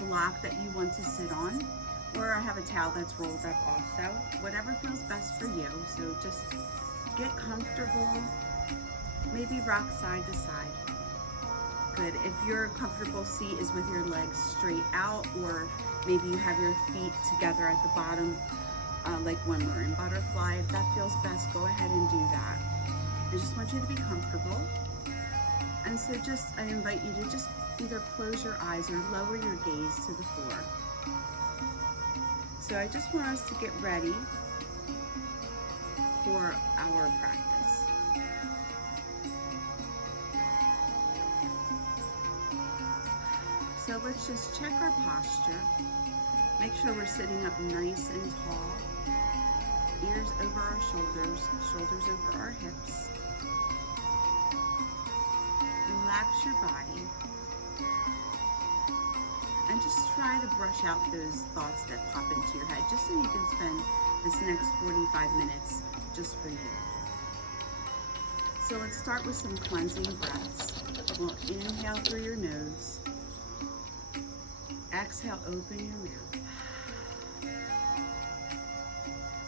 block that you want to sit on, or I have a towel that's rolled up also, whatever feels best for you. So just get comfortable, maybe rock side to side. Good. If your comfortable seat is with your legs straight out, or maybe you have your feet together at the bottom, like when we're in butterfly, if that feels best, go ahead and do that. I just want you to be comfortable. And so I invite you to just either close your eyes or lower your gaze to the floor. So I just want us to get ready for our practice. So let's just check our posture. Make sure we're sitting up nice and tall. Ears over our shoulders, shoulders over our hips. Relax your body. And just try to brush out those thoughts that pop into your head, just so you can spend this next 45 minutes just for you. So let's start with some cleansing breaths. We'll inhale through your nose. Exhale, open your mouth.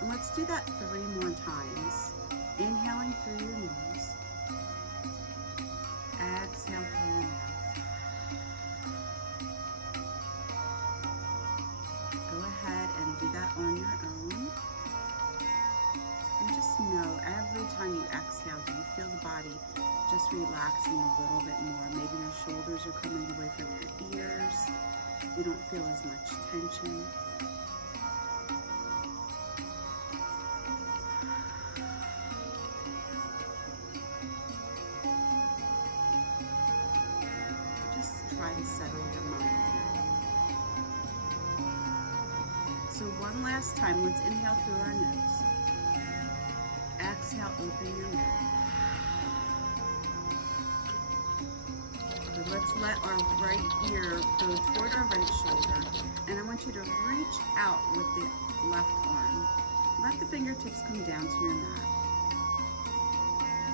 And let's do that 3 more times. Inhaling through your nose. Exhale through your mouth. Go ahead and do that on your own. And just know, every time you exhale, do you feel the body just relaxing a little bit more? Maybe your shoulders are coming away from your ears. You don't feel as much tension. Just try to settle your mind here. So one last time, let's inhale through our nose. Exhale, open your mouth. Good. Let's let our right ear go toward our right shoulder. And I want you to reach out with the left arm. Let the fingertips come down to your mat.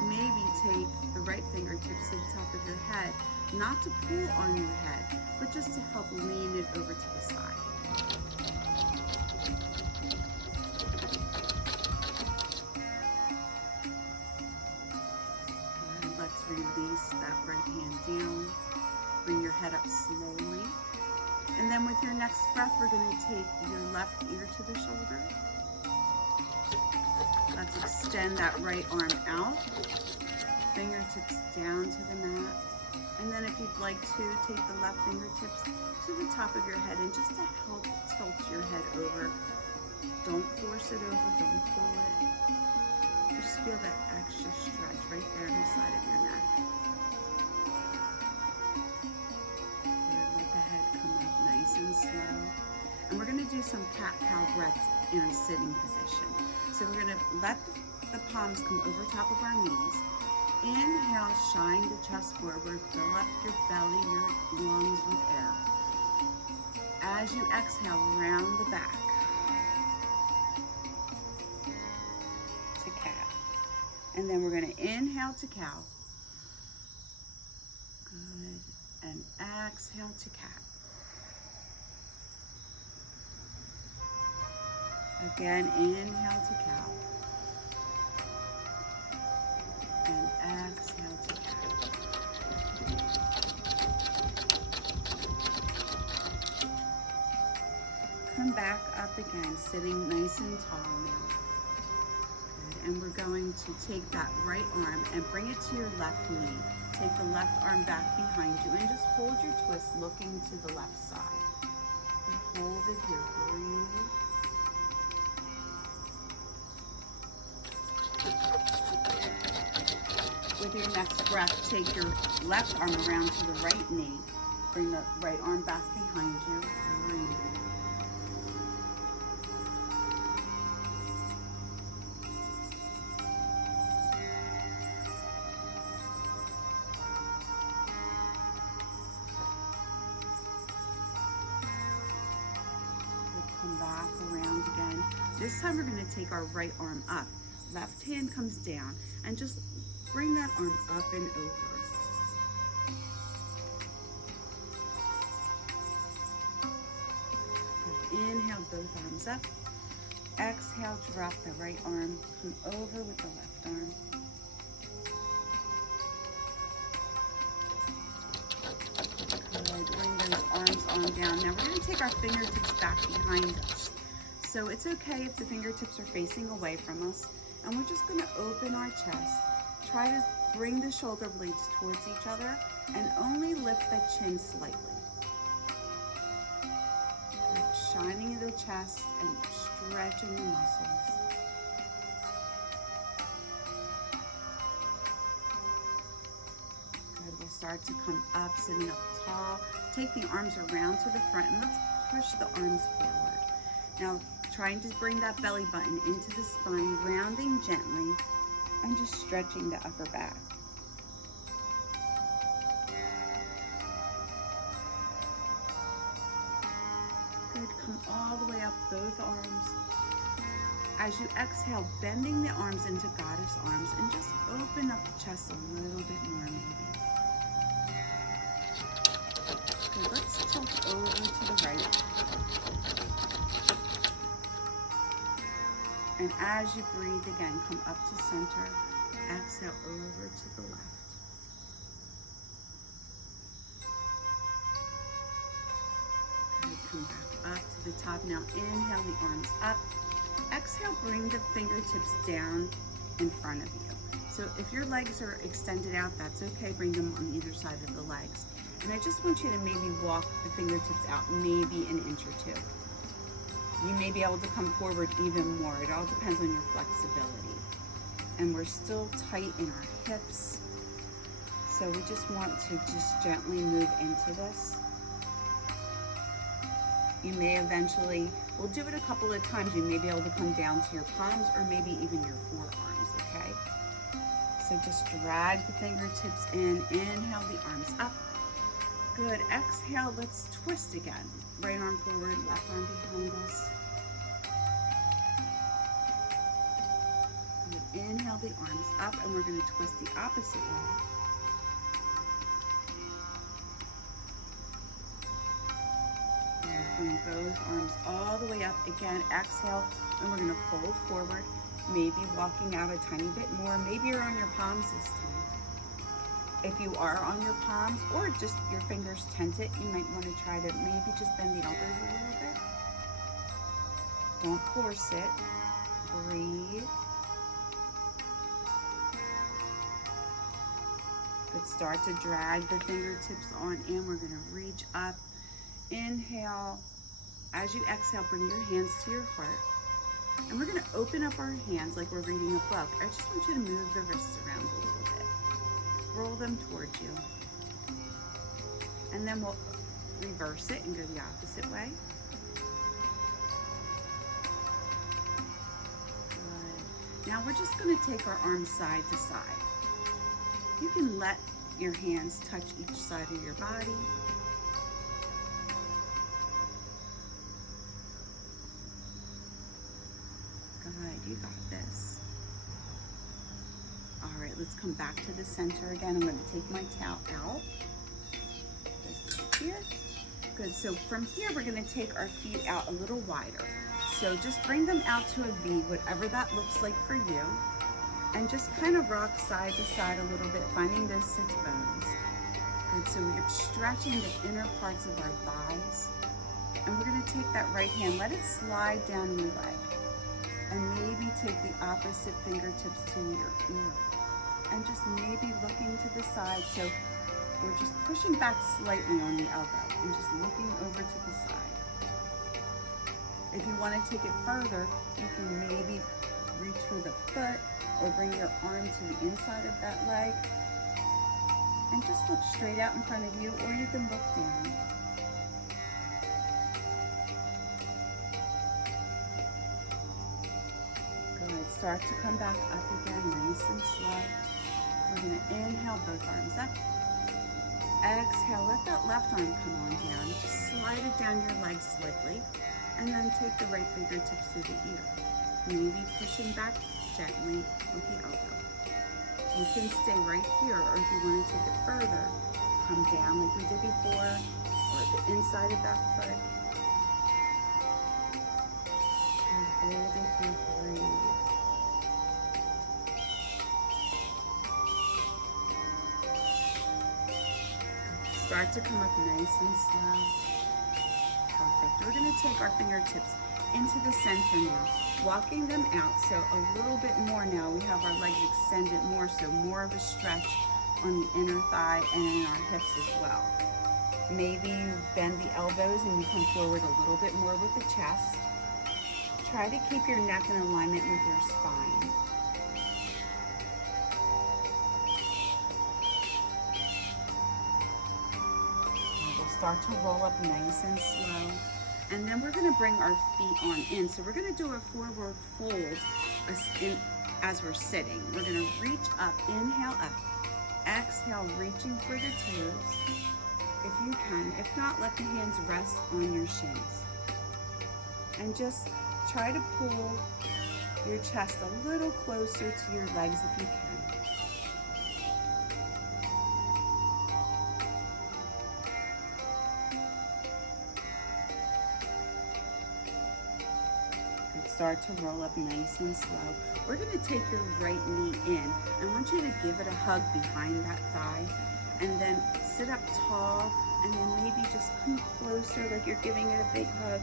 Maybe take the right fingertips to the top of your head, not to pull on your head, but just to help lean it over to the side. And let's release that right hand down. Bring your head up slowly. And then with your next breath, we're going to take your left ear to the shoulder. Let's extend that right arm out. Fingertips down to the mat. And then if you'd like to, take the left fingertips to the top of your head, and just to help tilt your head over. Don't force it over, don't pull it. Just feel that extra stretch right there in the side of your neck. Good. Let the head come up nice and slow. And we're going to do some cat-cow breaths in a sitting position. So we're going to let the palms come over top of our knees. Inhale, shine the chest forward, fill up your belly, your lungs with air. As you exhale, round the back to cat. And then we're going to inhale to cow. Good. And exhale to cat. Again, inhale to cow. And exhale to cat. Come back up again, sitting nice and tall now. Good. And we're going to take that right arm and bring it to your left knee. Take the left arm back behind you and just hold your twist looking to the left side. And hold it here, breathe. With your next breath, take your left arm around to the right knee. Bring the right arm back behind you. Breathe. Come back around again. This time we're going to take our right arm up. Left hand comes down, and just bring that arm up and over. inhale, both arms up. Exhale, drop the right arm, come over with the left arm. Good, bring those arms on down. Now we're gonna take our fingertips back behind us. So it's okay if the fingertips are facing away from us. And we're just gonna open our chest. Try to bring the shoulder blades towards each other and only lift the chin slightly. Good. Shining the chest and stretching the muscles. Good, we'll start to come up, sitting up tall. Take the arms around to the front and let's push the arms forward. Now, trying to bring that belly button into the spine, rounding gently and just stretching the upper back. Good, come all the way up, both arms. As you exhale, bending the arms into goddess arms and just open up the chest a little bit more maybe. Good, let's tilt over to the right. And as you breathe again, come up to center, exhale over to the left. Good, come back up to the top. Now inhale the arms up. Exhale, bring the fingertips down in front of you. So if your legs are extended out, that's okay. Bring them on either side of the legs. And I just want you to maybe walk the fingertips out maybe an inch or two. You may be able to come forward even more. It all depends on your flexibility. And we're still tight in our hips. So we just want to just gently move into this. You may eventually, we'll do it a couple of times. You may be able to come down to your palms or maybe even your forearms, okay? So just drag the fingertips in. Inhale the arms up. Good, exhale, let's twist again. Right arm forward, left arm behind us. Good. Inhale the arms up and we're gonna twist the opposite way. Good. Bring both arms all the way up. Again, exhale, and we're gonna fold forward. Maybe walking out a tiny bit more. Maybe you're on your palms this time. If you are on your palms or just your fingers tented, you might want to try to maybe just bend the elbows a little bit. Don't force it. Breathe. Good. Start to drag the fingertips on in. We're going to reach up. Inhale. As you exhale, bring your hands to your heart. And we're going to open up our hands like we're reading a book. I just want you to move the wrists around a little bit. Roll them towards you. And then we'll reverse it and go the opposite way. Good. Now we're just going to take our arms side to side. You can let your hands touch each side of your body. Good, you got this. All right, let's come back to the center again. I'm going to take my towel out. Good. Here. Good. So from here, we're going to take our feet out a little wider. So just bring them out to a V, whatever that looks like for you. And just kind of rock side to side a little bit, finding those sit bones. Good. So we're stretching the inner parts of our thighs. And we're going to take that right hand, let it slide down your leg. And maybe take the opposite fingertips to your ear. And just maybe looking to the side. So we're just pushing back slightly on the elbow and just looking over to the side. If you want to take it further, you can maybe reach for the foot or bring your arm to the inside of that leg. And just look straight out in front of you, or you can look down. Start to come back up again, nice and slow. We're going to inhale, both arms up. Exhale, let that left arm come on down. Just slide it down your leg slightly, and then take the right fingertips to the ear. Maybe pushing back gently with the elbow. You can stay right here, or if you want to take it further, come down like we did before, or the inside of that foot. Hold it here, breathe. Start to come up nice and slow. Perfect. We're going to take our fingertips into the center now, walking them out. So a little bit more now. We have our legs extended more, so more of a stretch on the inner thigh and in our hips as well. Maybe you bend the elbows and you come forward a little bit more with the chest. Try to keep your neck in alignment with your spine. We'll start to roll up nice and slow. And then we're going to bring our feet on in. So we're going to do a forward fold as we're sitting. We're going to reach up, inhale up, exhale, reaching for the toes if you can. If not, let the hands rest on your shins. And just try to pull your chest a little closer to your legs if you can. Start to roll up nice and slow. We're going to take your right knee in. I want you to give it a hug behind that thigh and then sit up tall and then maybe just come closer like you're giving it a big hug.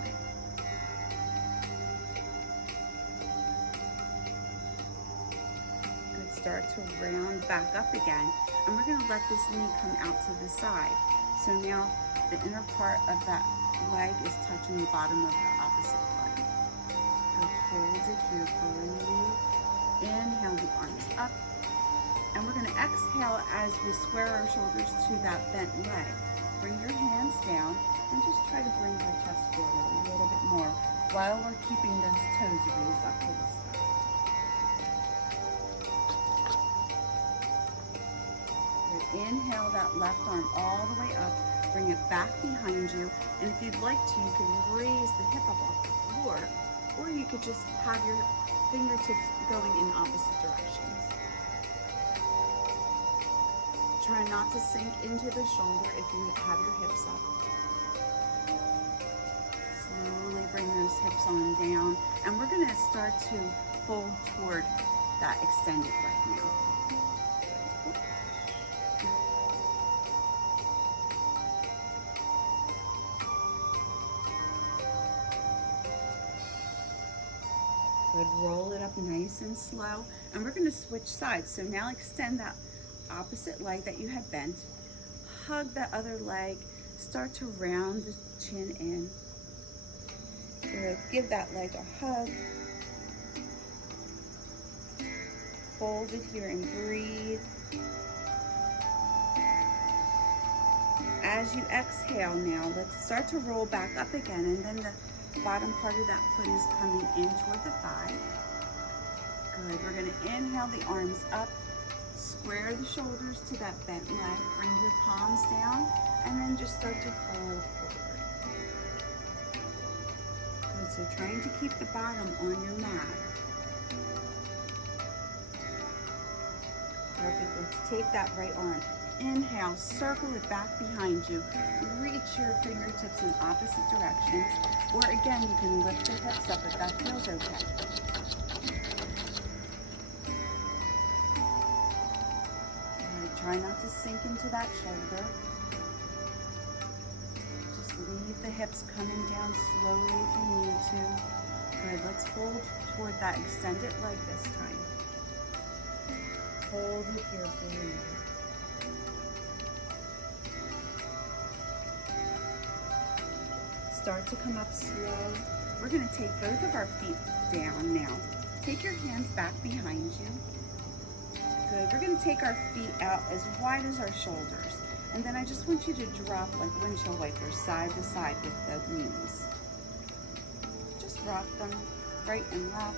Good. Start to round back up again, and we're going to let this knee come out to the side. So now the inner part of that leg is touching the bottom of the opposite foot. Hold it here, breathe. Inhale the arms up. And we're going to exhale as we square our shoulders to that bent leg. Bring your hands down and just try to bring your chest forward a little bit more while we're keeping those toes raised up to the sky. Good. Inhale that left arm all the way up. Bring it back behind you. And if you'd like to, you can raise the hip up off the floor. Or you could just have your fingertips going in opposite directions. Try not to sink into the shoulder if you have your hips up. Slowly bring those hips on down. And we're going to start to fold toward that extended leg now. Good. Roll it up nice and slow. And we're going to switch sides. So now extend that opposite leg that you had bent. Hug that other leg. Start to round the chin in. Good. Give that leg a hug. Hold it here and breathe. As you exhale now, let's start to roll back up again, and then the bottom part of that foot is coming in toward the thigh. Good. We're going to inhale the arms up, square the shoulders to that bent leg, bring your palms down, and then just start to fold forward. Good. So trying to keep the bottom on your mat. Perfect. Let's take that right arm. Inhale, circle it back behind you. Reach your fingertips in opposite directions. Or again, you can lift the hips up if that feels okay. Right, try not to sink into that shoulder. Just leave the hips coming down slowly if you need to. Good, let's fold toward that extended leg this time. Hold it here, breathe. Start to come up slow. We're going to take both of our feet down now. Take your hands back behind you. Good. We're going to take our feet out as wide as our shoulders. And then I just want you to drop like windshield wipers side to side with the knees. Just rock them right and left.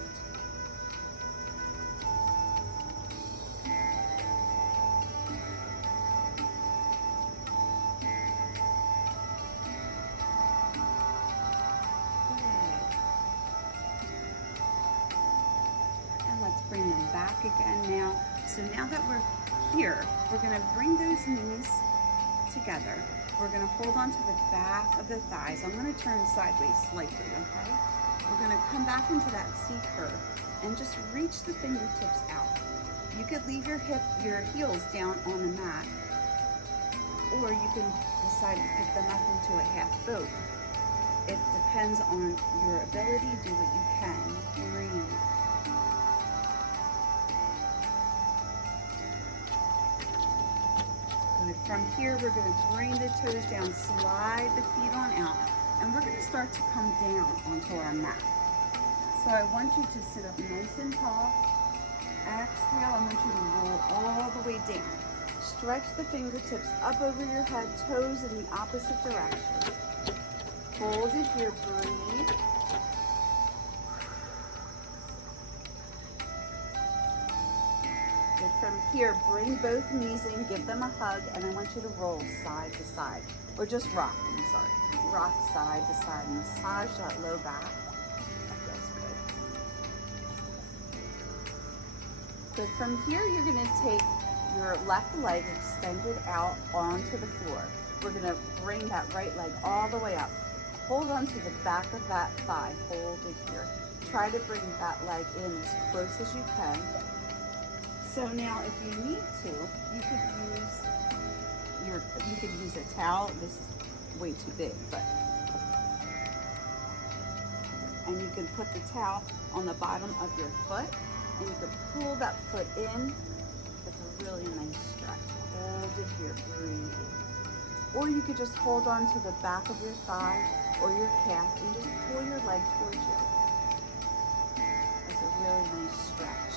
Bring them back again now. So now that we're here, we're going to bring those knees together. We're going to hold on to the back of the thighs. I'm going to turn sideways slightly, okay? We're gonna come back into that C curve and just reach the fingertips out. You could leave your heels down on the mat, or you can decide to pick them up into a half boat. It depends on your ability. Do what you can. Breathe. Good. From here, we're going to bring the toes down, slide the feet on out, and we're going to start to come down onto our mat. So I want you to sit up nice and tall. Exhale, I want you to roll all the way down. Stretch the fingertips up over your head, toes in the opposite direction. Hold it here, breathe. And from here, bring both knees in, give them a hug, and I want you to roll side to side. Or just rock, I'm sorry. Rock side to side, massage that low back. That feels good. Good, from here, you're gonna take your left leg extended out onto the floor. We're gonna bring that right leg all the way up. Hold on to the back of that thigh, hold it here. Try to bring that leg in as close as you can. So now if you need to, you could use a towel. This is way too big, and you can put the towel on the bottom of your foot, and you can pull that foot in. It's a really nice stretch. Hold it here, breathe. Or you could just hold on to the back of your thigh or your calf and just pull your leg towards you. It's a really nice stretch.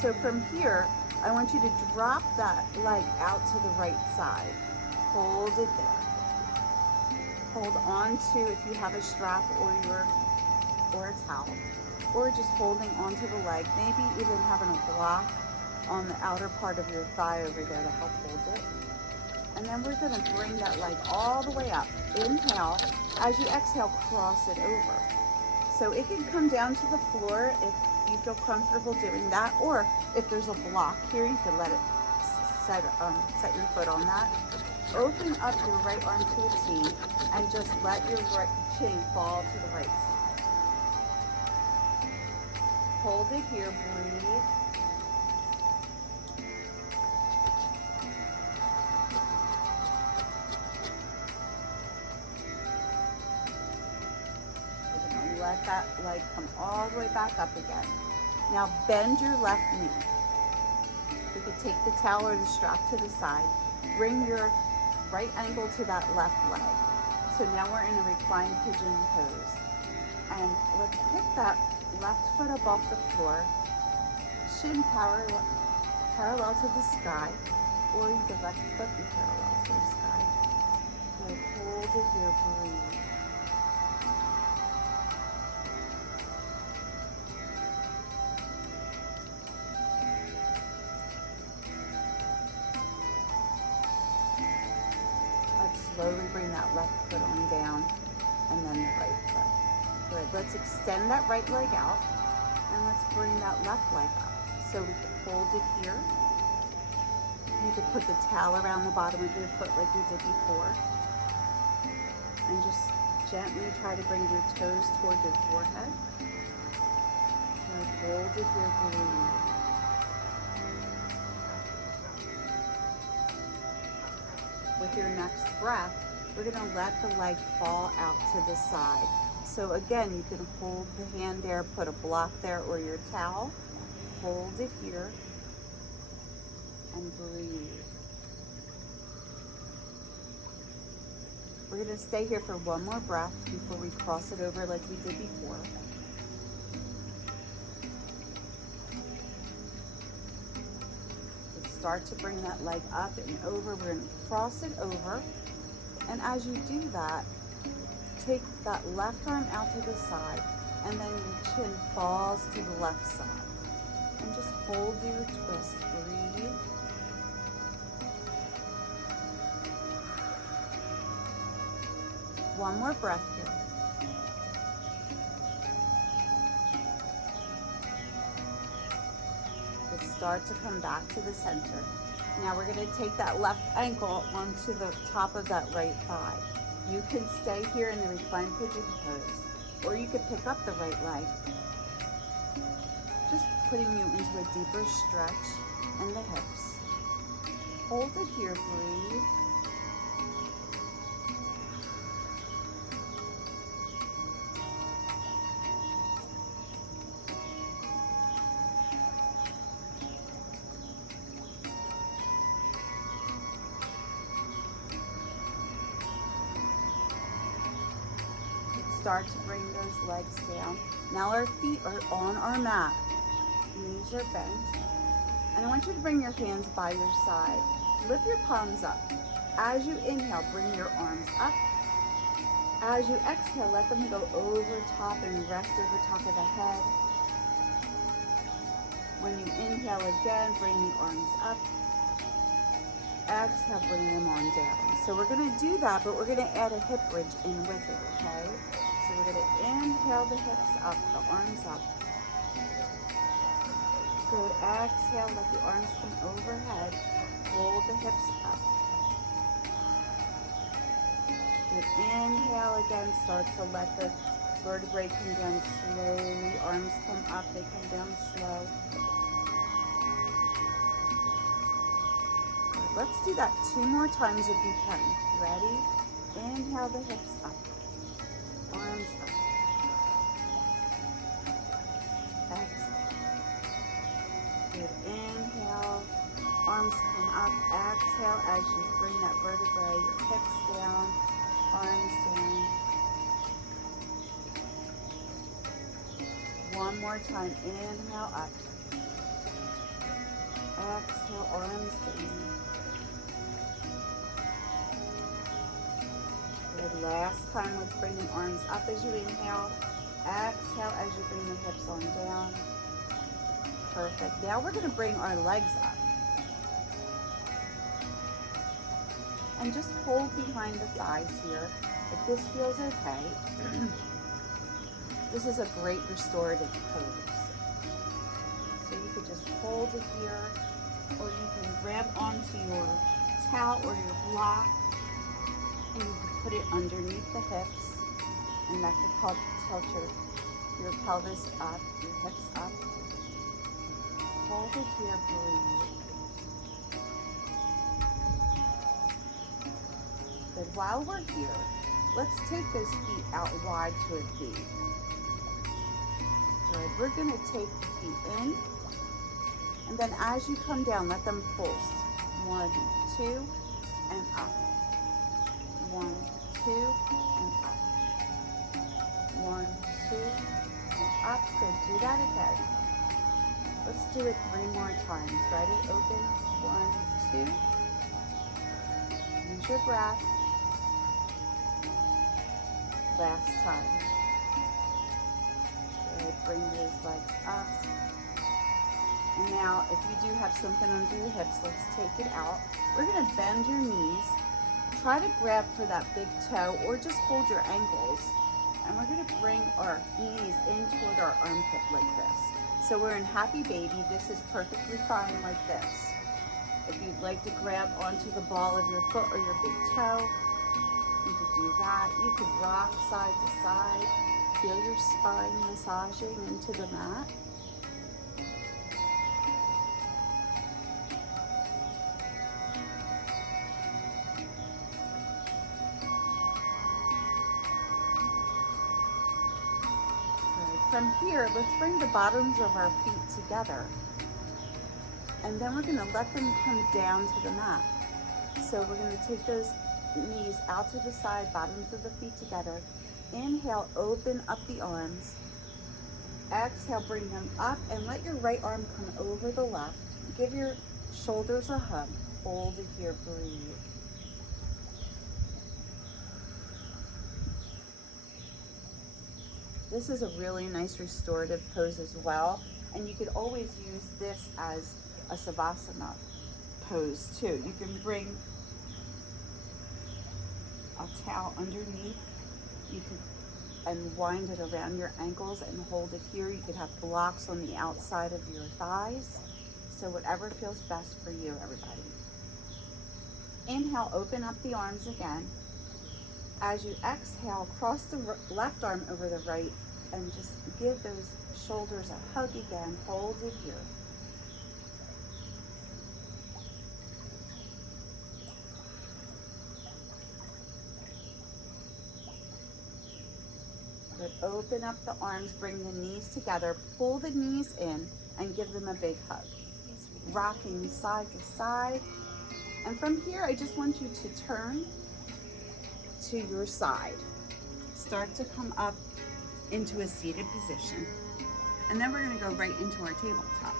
So from here, I want you to drop that leg out to the right side. Hold it there. Hold on to, if you have a strap or a towel, or just holding onto the leg, maybe even having a block on the outer part of your thigh over there to help hold it. And then we're gonna bring that leg all the way up. Inhale, as you exhale, cross it over. So it can come down to the floor if you feel comfortable doing that, or if there's a block here, you can let it set your foot on that. Open up your right arm to a T and just let your right chin fall to the right side. Hold it here, breathe. Let that leg come all the way back up again. Now bend your left knee. You could take the towel or the strap to the side. Bring your right ankle to that left leg. So now we're in a reclined pigeon pose. And let's pick that left foot up off the floor. Shin parallel to the sky. Or you could let the foot be parallel to the sky. Good. Hold it here, breathe. Slowly bring that left foot on down, and then the right foot. Good. Let's extend that right leg out, and let's bring that left leg up. So we can hold it here. You could put the towel around the bottom of your foot like we did before. And just gently try to bring your toes toward your forehead. And hold it here, breathe. With your next breath, we're going to let the leg fall out to the side. So again, you can hold the hand there, put a block there or your towel. Hold it here and breathe. We're going to stay here for one more breath before we cross it over like we did before. Start to bring that leg up and over. We're going to cross it over. And as you do that, take that left arm out to the side, and then your chin falls to the left side. And just hold your twist. Breathe. One more breath here. Start to come back to the center. Now we're going to take that left ankle onto the top of that right thigh. You can stay here in the reclined pigeon pose, or you could pick up the right leg, just putting you into a deeper stretch in the hips. Hold it here, breathe. Start to bring those legs down. Now our feet are on our mat. Knees are bent. And I want you to bring your hands by your side. Flip your palms up. As you inhale, bring your arms up. As you exhale, let them go over top and rest over top of the head. When you inhale again, bring the arms up. Exhale, bring them on down. So we're going to do that, but we're going to add a hip bridge in with it, okay? So we're going to inhale the hips up, the arms up. Good. Exhale, let the arms come overhead. Hold the hips up. Good. Inhale again. Start to let the vertebrae come down slowly. Arms come up. They come down slow. Good. Let's do that 2 more times if you can. Ready? Inhale the hips up. Arms up. Exhale. Good. Inhale. Arms come up. Exhale as you bring that vertebrae, your hips down, arms down. One more time. Inhale up. Exhale, arms down. Good. Last time, let's bring the arms up as you inhale. Exhale as you bring the hips on down. Perfect. Now we're going to bring our legs up. And just hold behind the thighs here. If this feels okay, this is a great restorative pose. So you could just hold it here, or you can grab onto your towel or your block, and you can put it underneath the hips, and that could help tilt your pelvis up, your hips up. Hold it here, breathe. Good. While we're here, let's take those feet out wide to a V. Good. We're going to take the feet in, and then as you come down, let them pulse. 1, 2, and up. 1, 2, and up. 1, 2, and up. Good. Do that again. Let's do it 3 more times. Ready? Open. 1, 2. Use your breath. Last time. Good. Bring those legs up. And now, if you do have something under your hips, let's take it out. We're going to bend your knees. Try to grab for that big toe, or just hold your ankles. And we're going to bring our knees in toward our armpit like this. So we're in happy baby. This is perfectly fine like this. If you'd like to grab onto the ball of your foot or your big toe, you could do that. You could rock side to side. Feel your spine massaging into the mat. From here, let's bring the bottoms of our feet together. And then we're going to let them come down to the mat. So we're going to take those knees out to the side, bottoms of the feet together. Inhale, open up the arms. Exhale, bring them up and let your right arm come over the left. Give your shoulders a hug. Hold it here, breathe. This is a really nice restorative pose as well. And you could always use this as a Savasana pose too. You can bring a towel underneath. You could and wind it around your ankles and hold it here. You could have blocks on the outside of your thighs. So whatever feels best for you, everybody. Inhale, open up the arms again. As you exhale, cross the left arm over the right and just give those shoulders a hug again. Hold it here. Good. Open up the arms, bring the knees together, pull the knees in and give them a big hug. Rocking side to side. And from here, I just want you to turn to your side. Start to come up into a seated position. And then we're gonna go right into our tabletop.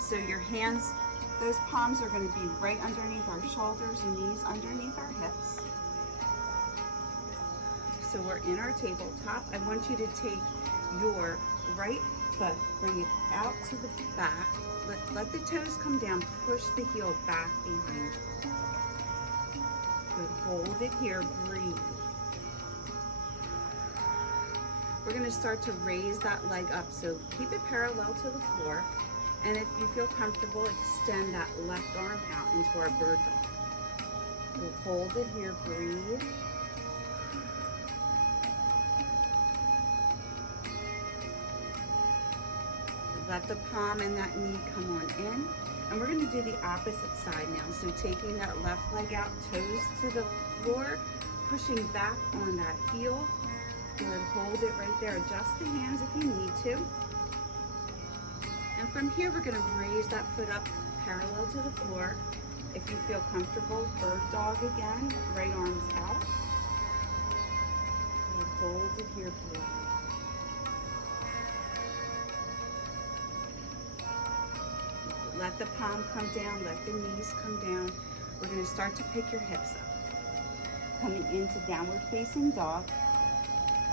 So your hands, those palms are gonna be right underneath our shoulders and knees underneath our hips. So we're in our tabletop. I want you to take your right foot, bring it out to the back. Let the toes come down, push the heel back behind you. Good, hold it here, breathe. We're gonna start to raise that leg up, so keep it parallel to the floor. And if you feel comfortable, extend that left arm out into our bird dog. Good, hold it here, breathe. Let the palm and that knee come on in. And we're gonna do the opposite side now. So taking that left leg out, toes to the floor, pushing back on that heel. Good, hold it right there. Adjust the hands if you need to. And from here, we're gonna raise that foot up parallel to the floor. If you feel comfortable, bird dog again, right arms out. Good, hold it here, breathe. Let the palm come down, let the knees come down. We're gonna start to pick your hips up. Coming into downward facing dog,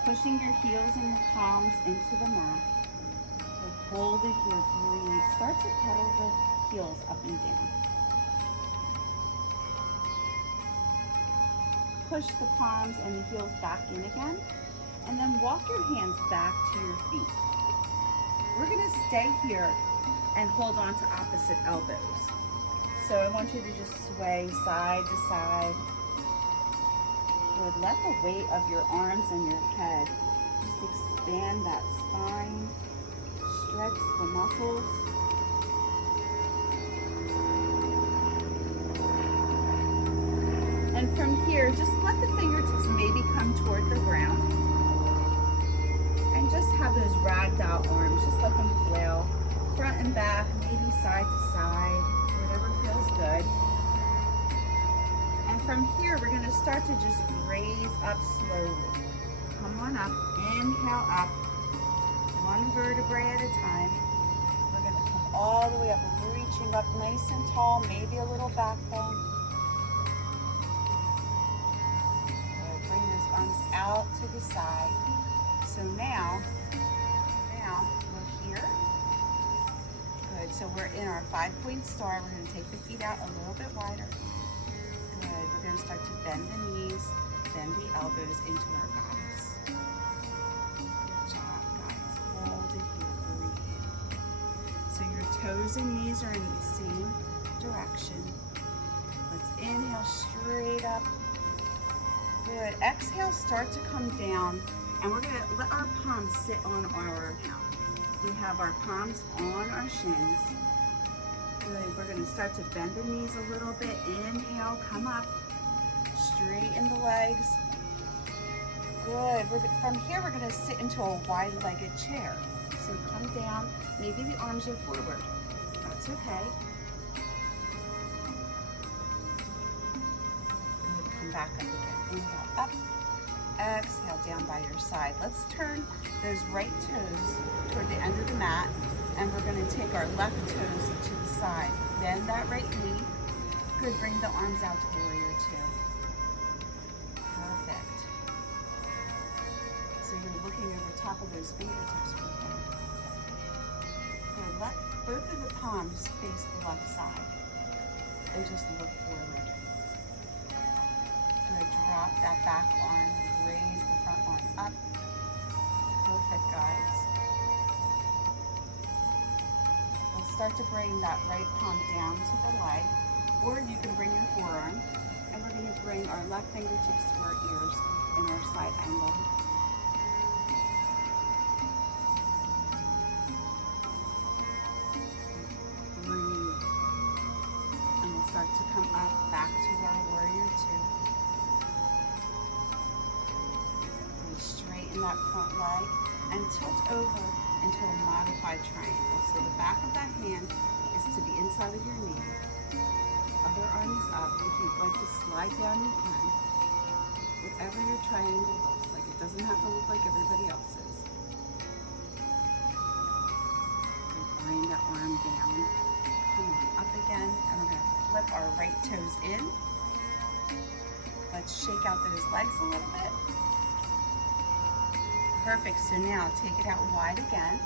pushing your heels and your palms into the mat. So hold it here, breathe. Start to pedal the heels up and down. Push the palms and the heels back in again. And then walk your hands back to your feet. We're gonna stay here and hold on to opposite elbows. So I want you to just sway side to side. Good. Let the weight of your arms and your head just expand that spine, stretch the muscles. And from here, just let the fingertips maybe come toward the ground. And just have those ragdoll arms, just let them flail. Front and back, maybe side to side, whatever feels good. And from here, we're gonna start to just raise up slowly. Come on up, inhale up, one vertebrae at a time. We're gonna come all the way up, reaching up nice and tall, maybe a little back bend. Good. Bring those arms out to the side. So now we're here. Good, so we're in our 5-point star. We're gonna take the feet out a little bit wider. Good, we're gonna start to bend the knees, bend the elbows into our goddess. Good job, guys. Hold it here, breathe. So your toes and knees are in the same direction. Let's inhale straight up. Good, exhale, start to come down. And we're gonna let our palms sit on we have our palms on our shins. Good, we're gonna start to bend the knees a little bit. Inhale, come up, straighten the legs. Good, from here we're gonna sit into a wide-legged chair. So come down, maybe the arms are forward. That's okay. Good, come back up again. Inhale, up. Exhale, down by your side. Let's turn those right toes toward the end of the mat, and we're gonna take our left toes to the side. Bend that right knee. Good, bring the arms out to warrior two. Perfect. So you're looking over top of those fingertips right now. Good, let both of the palms face the left side, and just look forward. Good, drop that back arm. Raise the front arm up. Perfect, guys. Let's start to bring that right palm down to the leg, or you can bring your forearm, and we're we're going to bring our left fingertips to our ears in our side angle. Breathe. And we'll start to come up back to our warrior two. And straighten that front leg and tilt over into a modified triangle. So the back of that hand is to the inside of your knee. Other arm is up. If you'd like to slide down, you can. Whatever your triangle looks like. It doesn't have to look like everybody else's. Bring that arm down. Come on, up again. And we're going to flip our right toes in. Let's shake out those legs a little bit. Perfect. So now take it out wide again.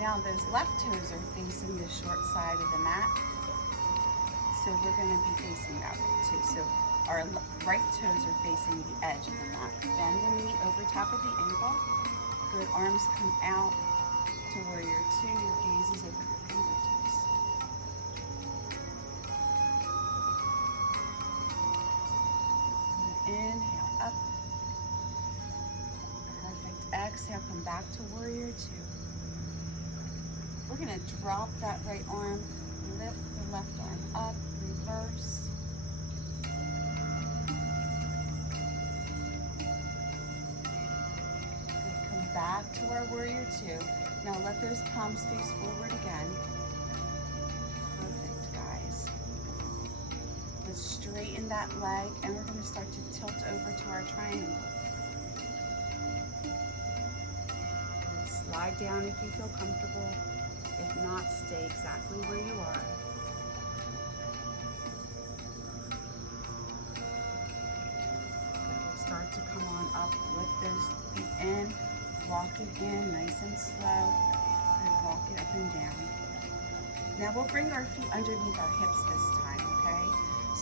Now those left toes are facing the short side of the mat. So we're going to be facing that way too. So our right toes are facing the edge of the mat. Bend the knee over top of the ankle. Good, arms come out to warrior two. Your gaze is over your fingertips. Inhale up. Perfect. Exhale, come back to warrior two. We're going to drop that right arm, lift the left arm up, reverse. Come back to our warrior two. Now let those palms face forward again. Perfect, guys. Let's straighten that leg and we're going to start to tilt over to our triangle. Slide down if you feel comfortable. If not, stay exactly where you are. We'll start to come on up, flip those feet in, walk it in nice and slow, and walk it up and down. Now we'll bring our feet underneath our hips this time, okay?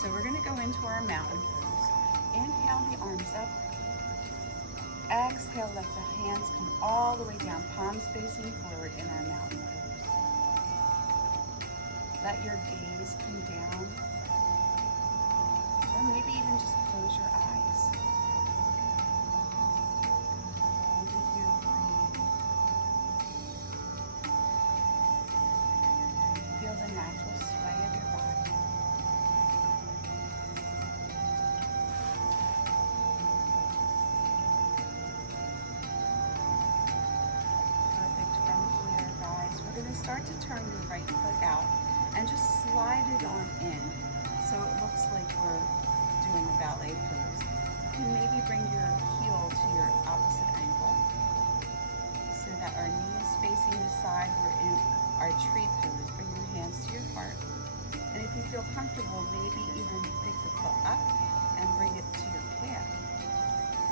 So we're gonna go into our mountain pose. Inhale the arms up. Exhale, let the hands come all the way down, palms facing forward in our mountain pose. Let your gaze come down, or maybe even just close your eyes. Hold it here, breathe. Feel the natural sway of your body. Perfect. From here, guys, we're going to start to turn your right foot out and just slide it on in so it looks like we're doing a ballet pose. You can maybe bring your heel to your opposite ankle so that our knee is facing the side. We're in our tree pose. Bring your hands to your heart. And if you feel comfortable, maybe even pick the foot up and bring it to your calf.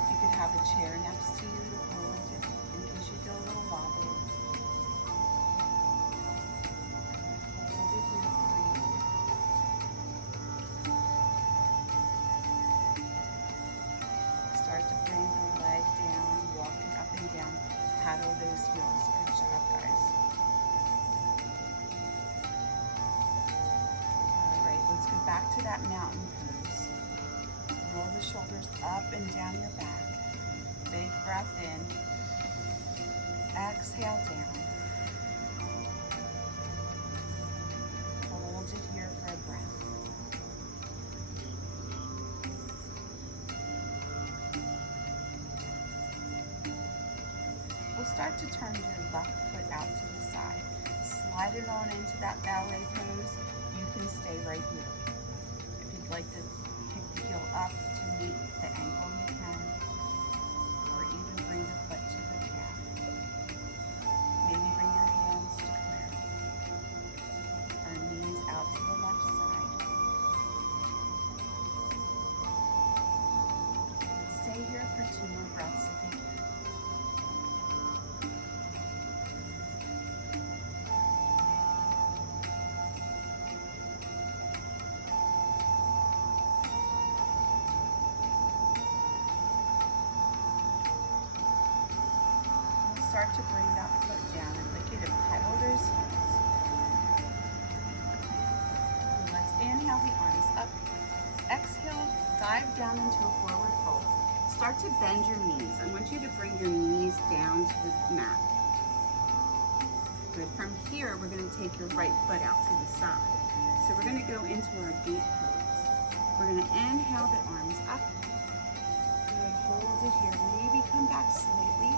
You could have a chair next to you to hold it in case you feel a little wobbly. Paddle those heels. Good job, guys. All right, let's go back to that mountain pose. Roll the shoulders up and down your back. Big breath in. Exhale down. Hold it here for a breath. Start to turn your left foot out to the side. Slide it on into that ballet pose. You can stay right here. If you'd like to pick the heel up to meet the ankle, you can. Or even bring the foot to the calf. Maybe bring your hands to prayer. Our knees out to the left side. Stay here for 2 more breaths if you can. Start to bring that foot down. I'd like you to pedal those heels. And let's inhale the arms up. Exhale, dive down into a forward fold. Start to bend your knees. I want you to bring your knees down to the mat. Good. From here, we're going to take your right foot out to the side. So we're going to go into our gate pose. We're going to inhale the arms up. Good. Hold it here. Maybe come back slightly.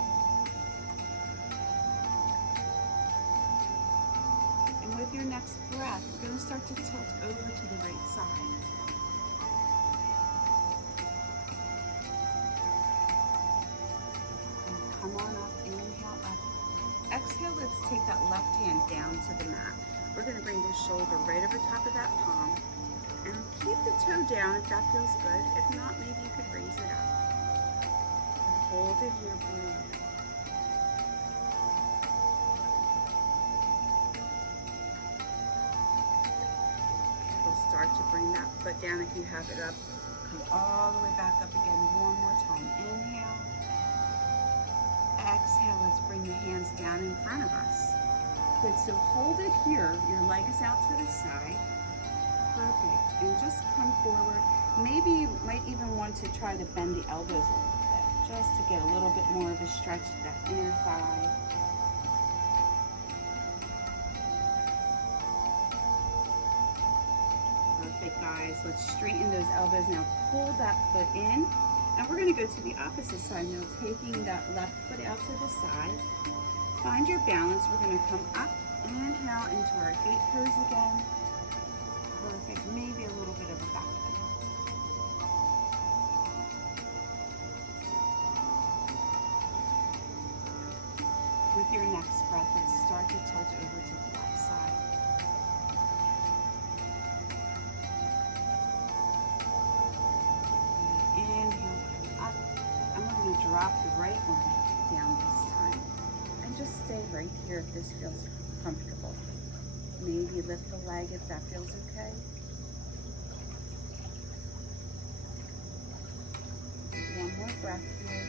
And with your next breath, we're going to start to tilt over to the right side. And come on up, inhale up. Exhale, let's take that left hand down to the mat. We're going to bring the shoulder right over top of that palm. And keep the toe down if that feels good. If not, maybe you could raise it up. And hold it here, breathe. We'll start to bring that foot down if you have it up. Come all the way back up again. One more time. Inhale. Exhale, let's bring the hands down in front of us. Good, so hold it here. Your leg is out to the side. Perfect, and just come forward. Maybe you might even want to try to bend the elbows a little bit, just to get a little bit more of a stretch to that inner thigh. Perfect, guys. Let's straighten those elbows now. Pull that foot in. And we're going to go to the opposite side now, taking that left foot out to the side. Find your balance. We're going to come up, inhale into our gate pose again. Perfect. Maybe a little bit of a back bend. With your next breath, let's start to tilt over to the left side. Inhale, come up, and we're going to drop the right arm down this time. And just stay right here if this feels comfortable. Maybe lift the leg if that feels okay. One more breath here.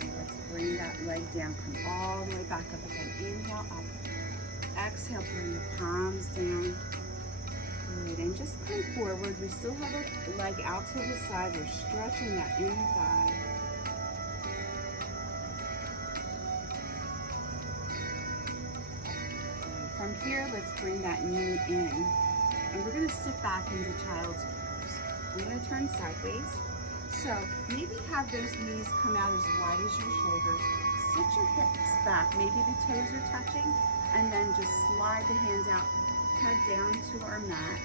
Let's bring that leg down, come all the way back up again. Inhale, up. Exhale, bring the palms down. Good, and just come forward. We still have a leg out to the side. We're stretching that inner thigh. Good. From here, let's bring that knee in. And we're going to sit back into child's pose. I'm going to turn sideways. So maybe have those knees come out as wide as your shoulders. Sit your hips back. Maybe the toes are touching. And then just slide the hands out, head down to our mat,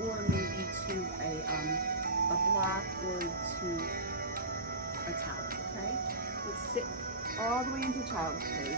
or maybe to a block or to a towel, okay? Let's sit all the way into child's pose.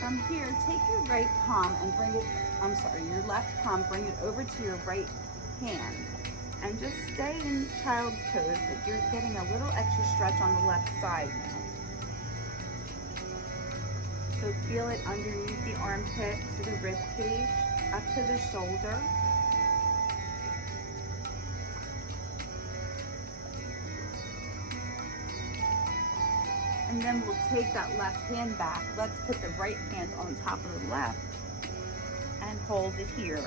From here, take your right palm and bring it, your left palm, bring it over to your right hand. And just stay in child's pose, but you're getting a little extra stretch on the left side now. So feel it underneath the armpit to the rib cage, up to the shoulder. And then we'll take that left hand back. Let's put the right hand on top of the left and hold it here.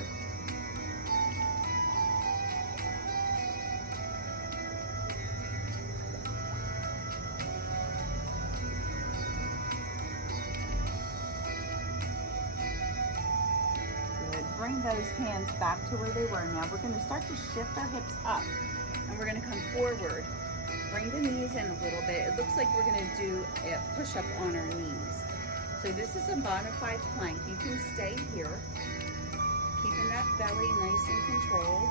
Good. Bring those hands back to where they were. Now we're going to start to shift our hips up, and we're going to come forward. Bring the knees in a little bit. It looks like we're going to do a push-up on our knees. So this is a bona fide plank. You can stay here, keeping that belly nice and controlled,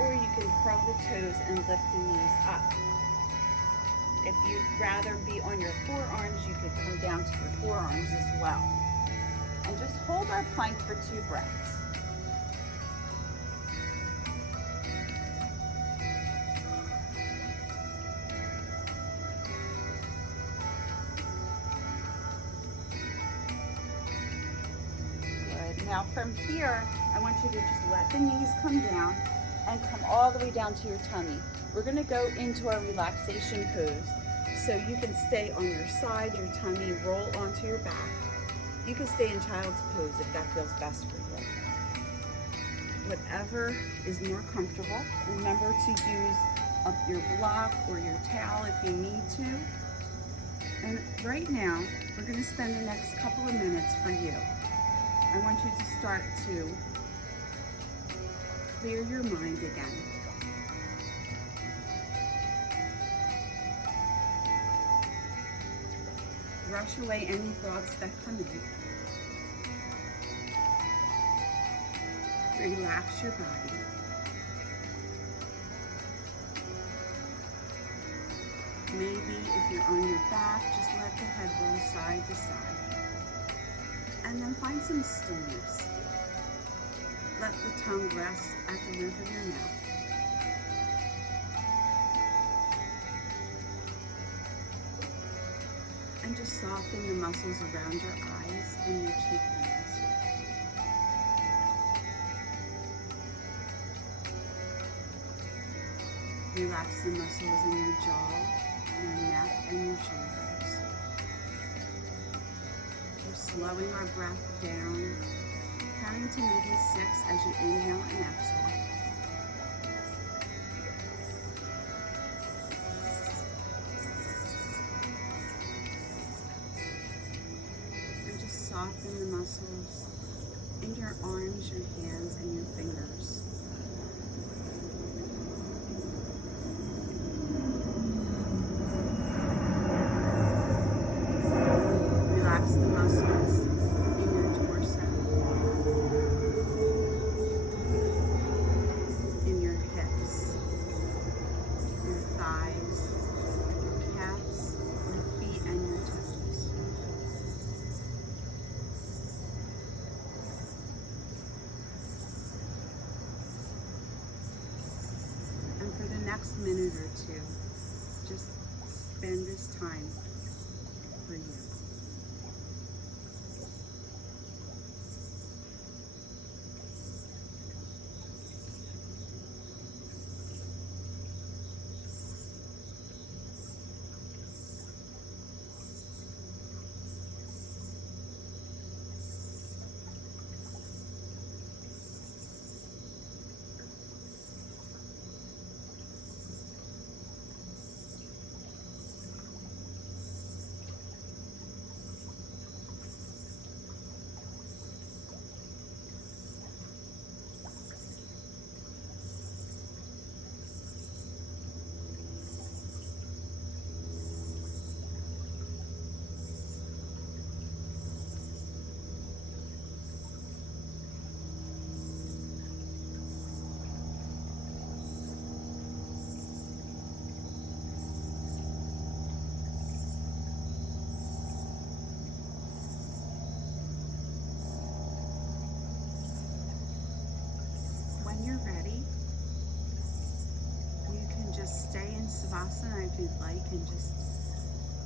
or you can curl the toes and lift the knees up. If you'd rather be on your forearms, you could come down to your forearms as well. And just hold our plank for 2 breaths. from here, I want you to just let the knees come down and come all the way down to your tummy. We're gonna go into our relaxation pose. So you can stay on your side, your tummy, roll onto your back. You can stay in child's pose if that feels best for you. Whatever is more comfortable. Remember to use up your block or your towel if you need to. And right now, we're gonna spend the next couple of minutes for you. I want you to start to clear your mind again. Brush away any thoughts that come in. Relax your body. Maybe if you're on your back, just let the head roll side to side. And then find some stillness. Let the tongue rest at the roof of your mouth. And just soften the muscles around your eyes and your cheekbones. Relax the muscles in your jaw, your neck, and your shoulders. We're slowing our breath down, counting to maybe 6 as you inhale and exhale. And just soften the muscles in your arms, your hands, and your fingers. Relax the muscles in your torso, in your hips, your thighs, your calves, your feet, and your toes. And for the next minute or two, just spend this time for you. When you're ready, you can just stay in Savasana if you'd like and just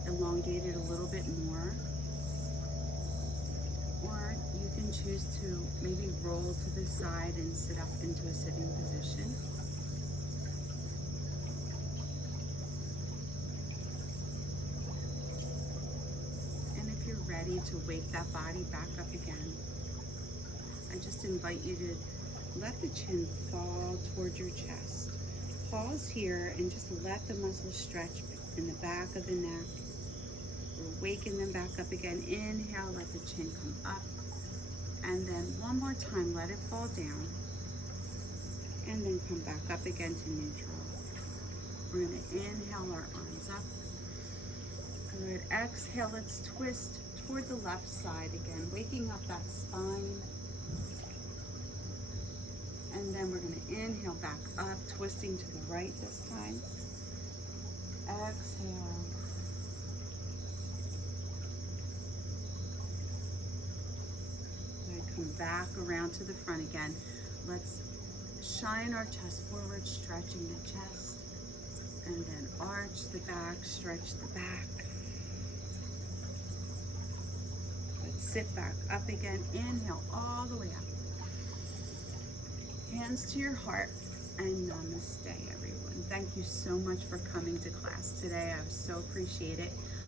elongate it a little bit more. Or you can choose to maybe roll to the side and sit up into a sitting position. And if you're ready to wake that body back up again, I just invite you to let the chin fall toward your chest. Pause here and just let the muscles stretch in the back of the neck. Waken them back up again. Inhale, let the chin come up. And then one more time, let it fall down. And then come back up again to neutral. We're going to inhale our arms up. Good. Exhale, let's twist toward the left side again, waking up that spine. And then we're going to inhale back up, twisting to the right this time. Exhale. Good. Come back around to the front again. Let's shine our chest forward, stretching the chest. And then arch the back, stretch the back. Let's sit back up again. Inhale all the way up. Hands to your heart and namaste, everyone. Thank you so much for coming to class today. I so appreciate it.